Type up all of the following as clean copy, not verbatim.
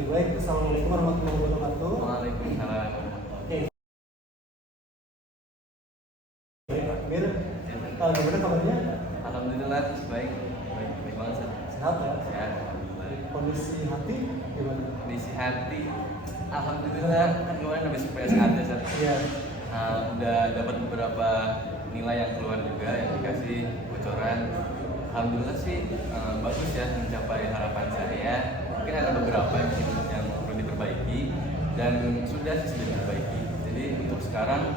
Oke, baik. Assalamualaikum warahmatullahi wabarakatuh. Waalaikumsalam. Oke. Baik, Pak Amir. Gimana kabarnya? Alhamdulillah baik, baik banget Sat. Sehat ya? Sehat, alhamdulillah. Kondisi hati gimana? Kondisi hati, alhamdulillah kan kemarin habis PSKT Sat. Iya. Udah dapat beberapa nilai yang keluar juga yang dikasih bocoran. Alhamdulillah sih bagus ya mencapai harapan saya. Mungkin ada beberapa yang perlu diperbaiki dan sudah diperbaiki. Jadi untuk sekarang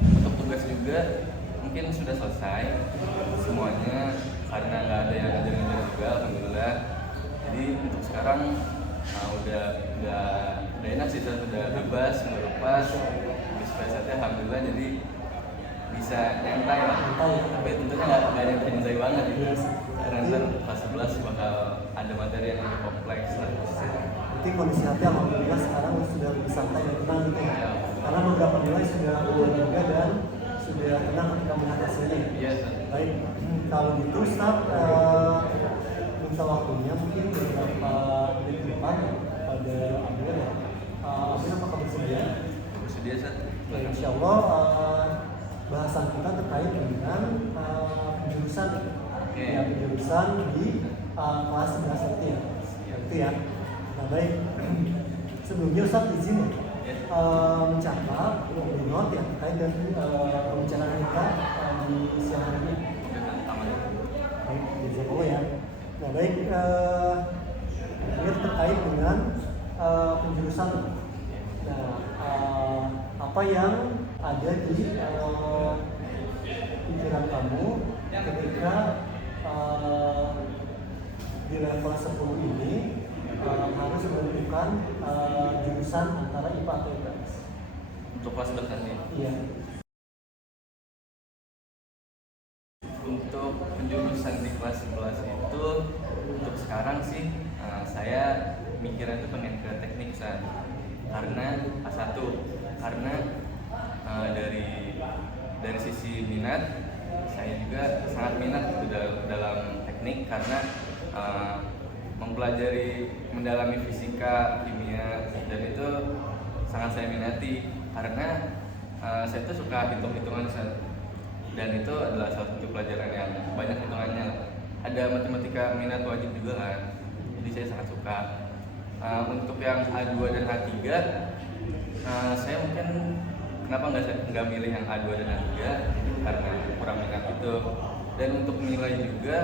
untuk tugas juga mungkin sudah selesai semuanya karena nggak ada yang ngajar-ngajar juga, alhamdulillah. Jadi untuk sekarang udah enak sih, sudah bebas melepas habis PSKT, alhamdulillah. Jadi bisa nyantai lah, tapi tentunya nggak ada yang nyantai banget gitu. Karena ntar kelas 11 bakal ada materi yang lebih kompleks lah. Berarti kondisi hati alhamdulillah sekarang sudah lebih santai dan tenang gitu ya. Karena beberapa nilai sudah keluar juga dan sudah tenang ketika melihat hasilnya. Iya. Baik, kalau gitu Ustaz minta waktunya mungkin beberapa menit ke depan pada Amir ya. Amir apakah bersedia? Bersedia Sat. Ya, insya Allah bahasan kita terkait dengan penjurusan ya, penjurusan di kelas 11 nanti ya. Itu ya. Nah baik, sebelumnya Ustaz izin mencatat menot yang terkait dengan pembicaraan kita di siang hari ini. Baik, jazakallah ya. Nah baik, ini terkait dengan penjurusan. Nah, apa yang ada di pikiran kamu ketika di level 10 ini harus menentukan jurusan antara IPA atau IPS? Untuk kelas 11 nanti. Iya. Untuk penjurusan di kelas 11 itu untuk sekarang sih saya mikirnya itu pengen ke teknik San. Karena A1, karena dari sisi minat saya juga sangat minat dalam teknik karena mempelajari mendalami fisika, kimia, dan itu sangat saya minati karena saya tuh suka hitung-hitungan dan itu adalah salah satu pelajaran yang banyak hitungannya. Ada matematika minat wajib juga kan, jadi saya sangat suka. Untuk yang A2 dan A3 saya mungkin kenapa nggak milih yang A2 dan A3 karena kurang minat itu. Dan untuk nilai juga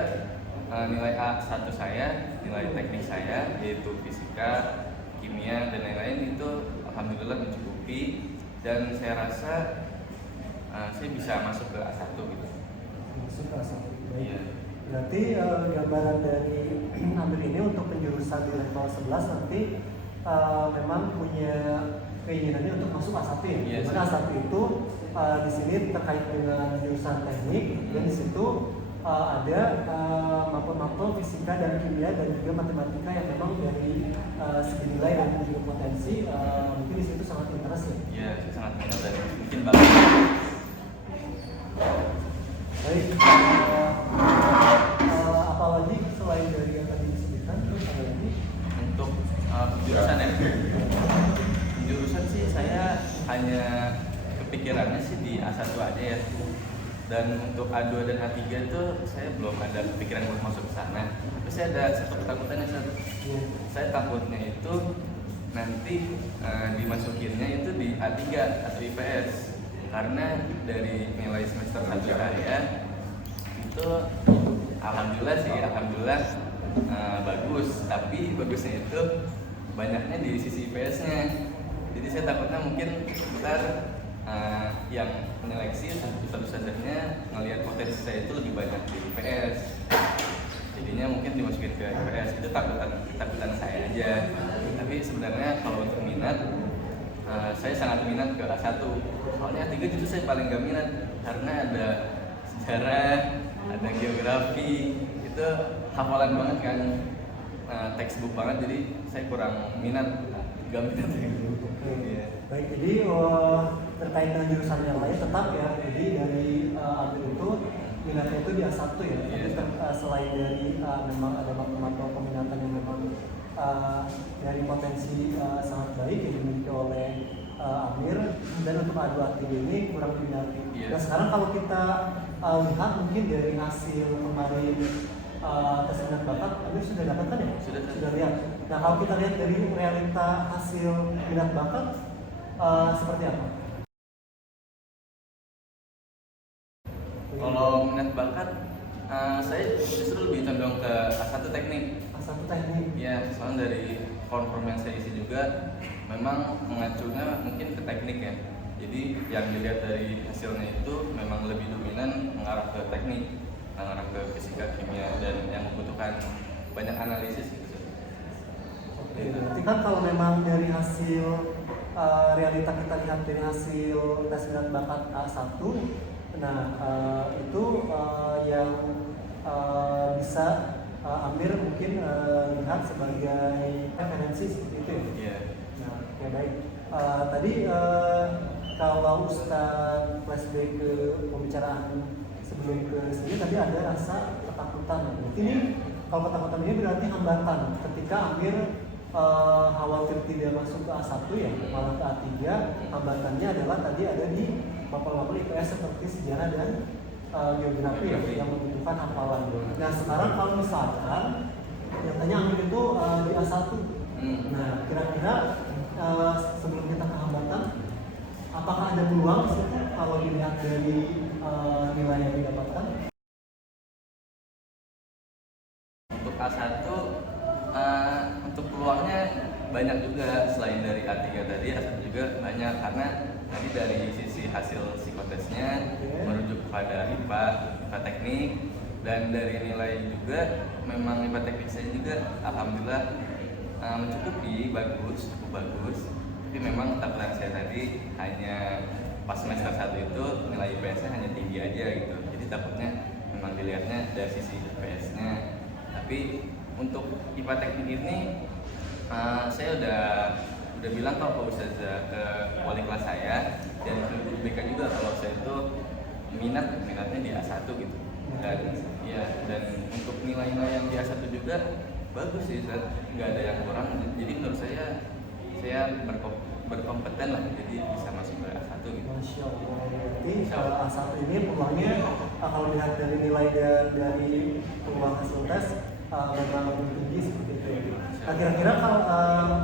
nilai A1 saya, nilai teknik saya yaitu fisika, kimia, dan lain-lain itu alhamdulillah mencukupi dan saya rasa saya bisa masuk ke A1 gitu. Masuk ke A1. Baik. Iya. Berarti gambaran dari Amir ini untuk penjurusan di level 11 nanti memang punya keinginannya untuk masuk A1 ya. Yes. Karena A1 itu di sini terkait dengan jurusan teknik dan di situ ada mapel-mapel fisika dan kimia dan juga matematika yang memang dari segi nilai dan juga potensi mungkin di situ sangat interest ya. Iya, saya sangat minat dan mungkin bagus. Baik, apalagi selain dari yang tadi disebutkan, terus ada lagi? Untuk penjurusan ya, penjurusan sih saya hanya kepikirannya sih di A1 aja ya. Dan untuk A2 dan A3 itu saya belum ada kepikiran untuk masuk ke sana. Tapi saya ada satu ketakutannya saya takutnya itu nanti dimasukinnya itu di A3 atau IPS. Karena dari nilai semester 1 saya itu alhamdulillah bagus, tapi bagusnya itu banyaknya di sisi IPS-nya. Jadi saya takutnya mungkin ntar yang menyeleksi ustadz-ustadznya ngelihat potensi saya itu lebih banyak di IPS, jadinya mungkin dimasukin ke IPS. Itu takutan saya aja. Tapi sebenarnya kalau untuk minat saya sangat minat ke A1. Soalnya A3 justru saya paling gak minat karena ada sejarah, ada geografi, itu hafalan banget kan, textbook banget, jadi saya kurang minat, gak minat. Oke. Baik, jadi terkait dengan jurusan yang lain tetap ya, jadi dari Amir itu minatnya itu di A1 ya. Jadi selain dari memang ada mapel peminatan yang memang dari potensi A2 A3 ini kurang diminati. Iya. Nah sekarang kalau kita lihat mungkin dari hasil kemarin tes minat bakat, Amir sudah dapat kan ya? Sudah. Lihat. Nah kalau kita lihat dari realita hasil minat bakat seperti apa? Kalau minat bakat, saya justru lebih condong ke A1 teknik. A1 teknik. Ya, soalnya dari form yang saya isi juga memang mengacunya mungkin ke teknik ya. Jadi yang dilihat dari hasilnya itu memang lebih dominan mengarah ke teknik, mengarah ke fisika, kimia, dan yang membutuhkan banyak analisis gitu. Oke, berarti kan kalau memang dari hasil realita kita lihat dari hasil tes minat bakat A1, nah itu yang bisa Amir mungkin lihat sebagai referensi seperti itu ya? Iya. Nah, ya baik. Tadi kalau Ustadz flashback ke pembicaraan sebelum ke sini tadi ada rasa ketakutan. Berarti ini kalau ketakutan ini berarti hambatan ketika Amir khawatir tidak masuk ke A1 ya, malah ke A3. Hambatannya adalah tadi ada di mapel-mapel IPS seperti sejarah dan geografi ya, yang membutuhkan hafalan. Nah sekarang kalau misalkan nyatanya Amir itu di A1, nah kira-kira sebelum kita ke hambatan, apakah ada peluang di situ kalau dilihat dari nilai yang didapatkan? Untuk A1, untuk peluangnya banyak juga. Selain dari A3 tadi, A1 juga banyak karena tadi dari sisi hasil psikotesnya merujuk kepada IPA teknik, dan dari nilai juga memang IPA teknik saya juga alhamdulillah mencukupi, cukup bagus. Tapi memang ketakutan saya tadi hanya pas semester 1 itu nilai IPS-nya hanya tinggi aja gitu. Jadi takutnya memang dilihatnya dari sisi IPS-nya. Tapi untuk IPA teknik ini saya udah bilang kok ke Ustazah, ke wali kelas saya dan ke guru BK juga kalau saya itu minatnya di A1 gitu. Dan untuk nilai-nilai yang di A1 juga bagus sih, nggak ada yang kurang. Jadi menurut saya berkompeten lah, jadi bisa masuk ke A1 gitu. Masya Allah. Berarti A1 ini peluangnya kalau dilihat dari nilai dari peluang hasil tes memang lebih tinggi seperti itu. Nah, kira-kira kalau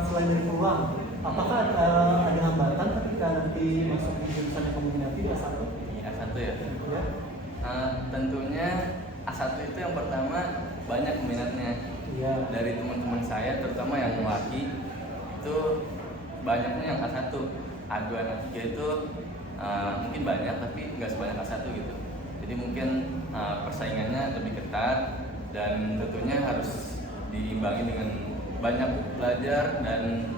selain dari peluang, apakah ada hambatan ketika nanti masuk di jurusan yang kamu minati di A1? A1 ya? Ya. Tentunya A1 itu yang pertama banyak peminatnya. Iya. Dari teman-teman saya, terutama yang laki, itu banyaknya yang A1. A2, A3 itu mungkin banyak, tapi nggak sebanyak A1 gitu. Jadi mungkin persaingannya lebih ketat, dan tentunya harus diimbangi dengan banyak belajar dan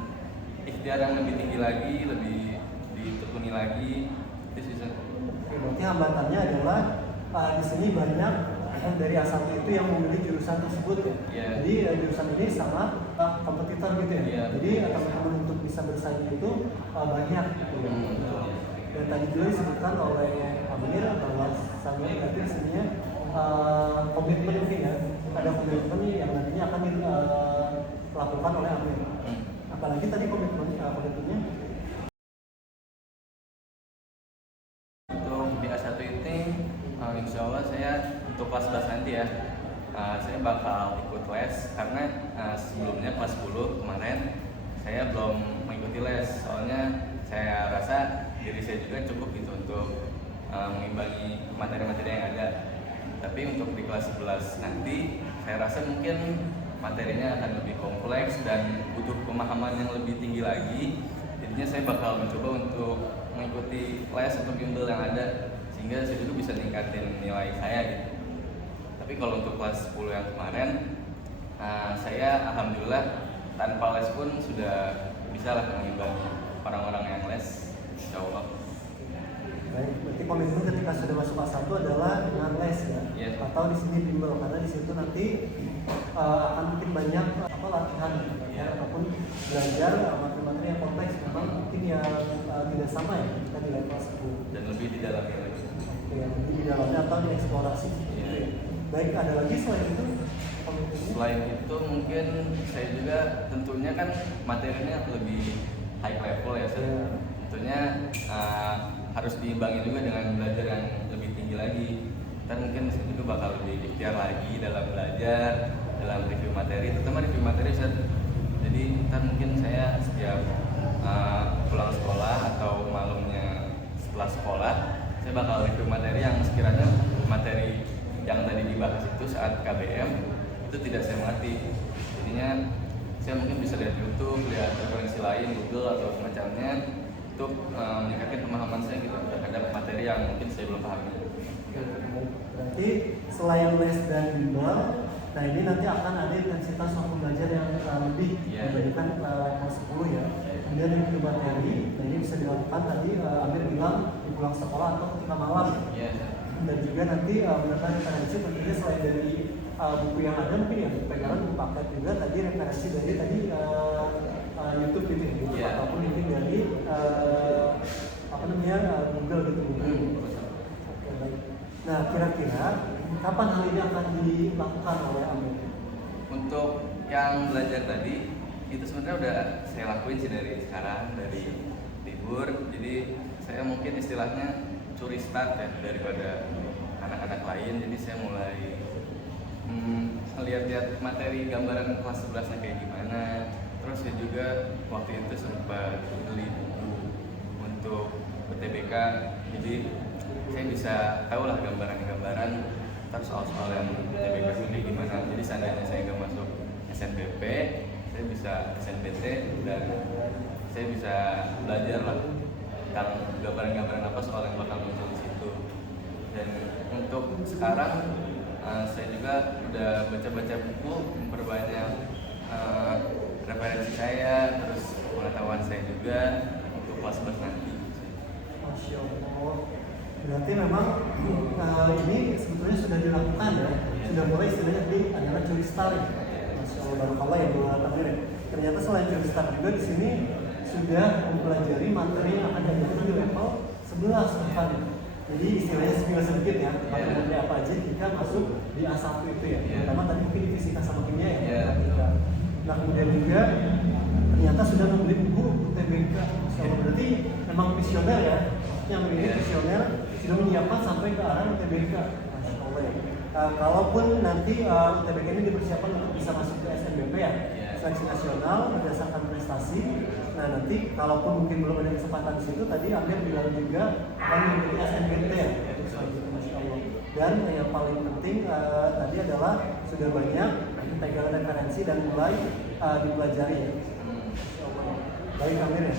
ikhtiar yang lebih tinggi lagi, lebih ditekuni lagi. Itu sih. Berarti hambatannya adalah di sini banyak dari A1 itu yang memilih jurusan tersebut ya. Yeah. Jadi jurusan ini sangat kompetitor gitu ya. Yeah. Jadi teman-teman untuk bisa bersaing itu banyak gitu ya. Dan tadi juga disebutkan oleh Amir bahwa sambil berarti aslinya komitmen mungkin ya. Ada komitmen yang nantinya akan dilakukan oleh Amir. Apalagi tadi komitmennya untuk di A1 ini insya Allah saya untuk kelas 11 nanti ya, saya bakal ikut les karena sebelumnya kelas 10 kemarin saya belum mengikuti les, soalnya saya rasa diri saya juga cukup gitu untuk mengimbangi materi-materi yang ada. Tapi untuk di kelas 11 nanti saya rasa mungkin materinya akan lebih kompleks dan butuh pemahaman yang lebih tinggi lagi. Jadinya saya bakal mencoba untuk mengikuti les atau bimbel yang ada, sehingga saya juga bisa ningkatin nilai saya gitu. Tapi kalau untuk kelas 10 yang kemarin, saya alhamdulillah tanpa les pun sudah bisa lah mengimbangi orang-orang yang les, insya Allah. Baik, berarti komitmen ketika sudah masuk A1 adalah dengan les ya, Yes. atau di sini bimbel, karena di situ nanti akan mungkin banyak latihan ya, ataupun belajar materi-materi yang kompleks, memang mungkin yang tidak sama ya kita di level 10 Dan lebih di dalamnya lagi. Oke, yang lebih di dalamnya atau dieksplorasi. Yeah. Baik, ada lagi selain itu komitmennya? Selain itu mungkin saya juga tentunya kan materinya lebih high level ya, Yeah. tentunya harus diimbangi juga dengan belajar yang lebih tinggi lagi. Dan mungkin di situ bakal lebih ikhtiar lagi dalam belajar, dalam review materi, terutama review materi Ustaz. Jadi ntar mungkin saya setiap pulang sekolah atau malamnya setelah sekolah, saya bakal review materi yang sekiranya materi yang tadi dibahas itu saat KBM itu tidak saya mengerti. Jadinya saya mungkin bisa lihat YouTube, lihat referensi lain, Google atau semacamnya untuk meningkatkan pemahaman saya gitu terhadap materi yang mungkin saya belum pahami. Berarti selain les dan bimbel, nah ini nanti akan ada intensitas waktu belajar yang lebih dibandingkan level 10 ya. Kemudian review materi, nah ini bisa dilakukan tadi Amir bilang di pulang sekolah atau ketika malam. Dan juga nanti mendapat referensi tentunya selain dari buku yang ada mungkin ya pegangan buku paket juga tadi referensi dari tadi YouTube gitu ya, YouTube ataupun mungkin dari Google gitu. Oke, baik. Nah kira-kira kapan hal ini akan dilakukan oleh Amir? Untuk yang belajar tadi itu sebenarnya udah saya lakuin sih dari sekarang, dari libur. Jadi saya mungkin istilahnya curi start ya daripada anak-anak lain. Jadi saya mulai lihat-lihat materi gambaran kelas 11-nya kayak gimana. Terus saya juga waktu itu sempat beli buku untuk UTBK. Jadi saya bisa tahu lah gambaran-gambaran terus soal-soal yang UTBK itu kayak gimana. Jadi seandainya saya nggak masuk SNBP, saya bisa SNBT dan saya bisa belajar lah tentang gambaran-gambaran apa soal yang bakal muncul di situ. Dan untuk sekarang saya juga udah baca-baca buku, memperbanyak referensi saya, terus pengetahuan saya juga untuk kelas 11 nanti. Masya Allah. Berarti memang ini sebetulnya sudah dilakukan ya, sudah mulai istilahnya adalah curi start. Masya Allah, barakallah ya buat Amir. Ternyata selain curi start juga di sini sudah mempelajari materi yang akan diajarkan di level 11 depan. Jadi istilahnya sedikit ya, materi apa aja jika masuk di A1 itu ya. Pertama tadi mungkin di fisika sama kimia ya. Nah kemudian juga ternyata sudah membeli buku UTBK. Berarti memang visioner ya, yang memiliki visioner sudah menyiapkan sampai ke arah UTBK. Masya Allah ya. Kalaupun nanti UTBK ini dipersiapkan untuk bisa masuk ke SNBP ya, seleksi nasional berdasarkan prestasi. Nah nanti kalaupun mungkin belum ada kesempatan di situ, tadi Amir bilang juga akan mengikuti SNBT ya. Masya Allah. Dan yang paling penting tadi adalah sudah banyak pegangan referensi dan mulai dipelajari ya. Baik Amir ya.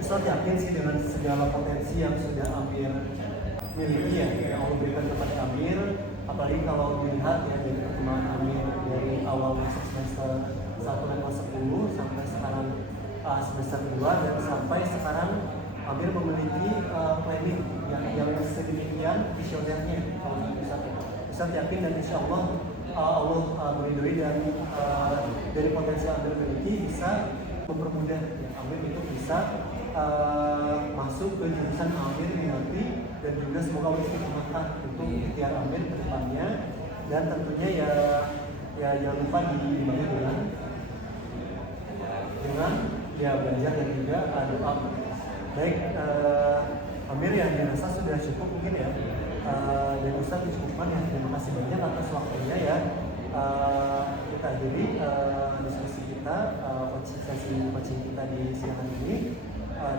Ustaz yakin sih dengan segala potensi yang sudah Amir miliki ya, yang Allah berikan kepada Amir, apalagi kalau dilihat ya dari perkembangan Amir dari awal masuk semester 1 level 10 sampai sekarang semester 2 dan sampai sekarang Amir memiliki planning yang sedemikian visionernya kalau Ustaz yakin dan insya Allah Allah meridhoi dan dari potensi yang Amir miliki bisa mempermudah ya, Amir itu bisa masuk ke jurusan Amir nanti dan juga semoga Allah istiqomahkan untuk ikhtiar Amir ke depannya dan tentunya ya jangan lupa diimbangi dengan ya belajar dan juga doa. Baik Amir ya dirasa sudah cukup mungkin ya dan Ustaz cukupkan ya, terima kasih banyak atas waktunya ya. Kita akhiri diskusi kita, sesi coaching kita di siang hari ini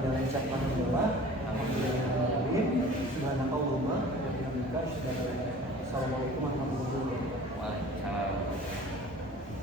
dengan ucapan doa. Alhamdulillah. Subhanakallahumma wa bihamdika asyhadu an la ilaha illa anta astaghfiruka wa atubu ilaik. Assalamualaikum warahmatullahi wabarakatuh.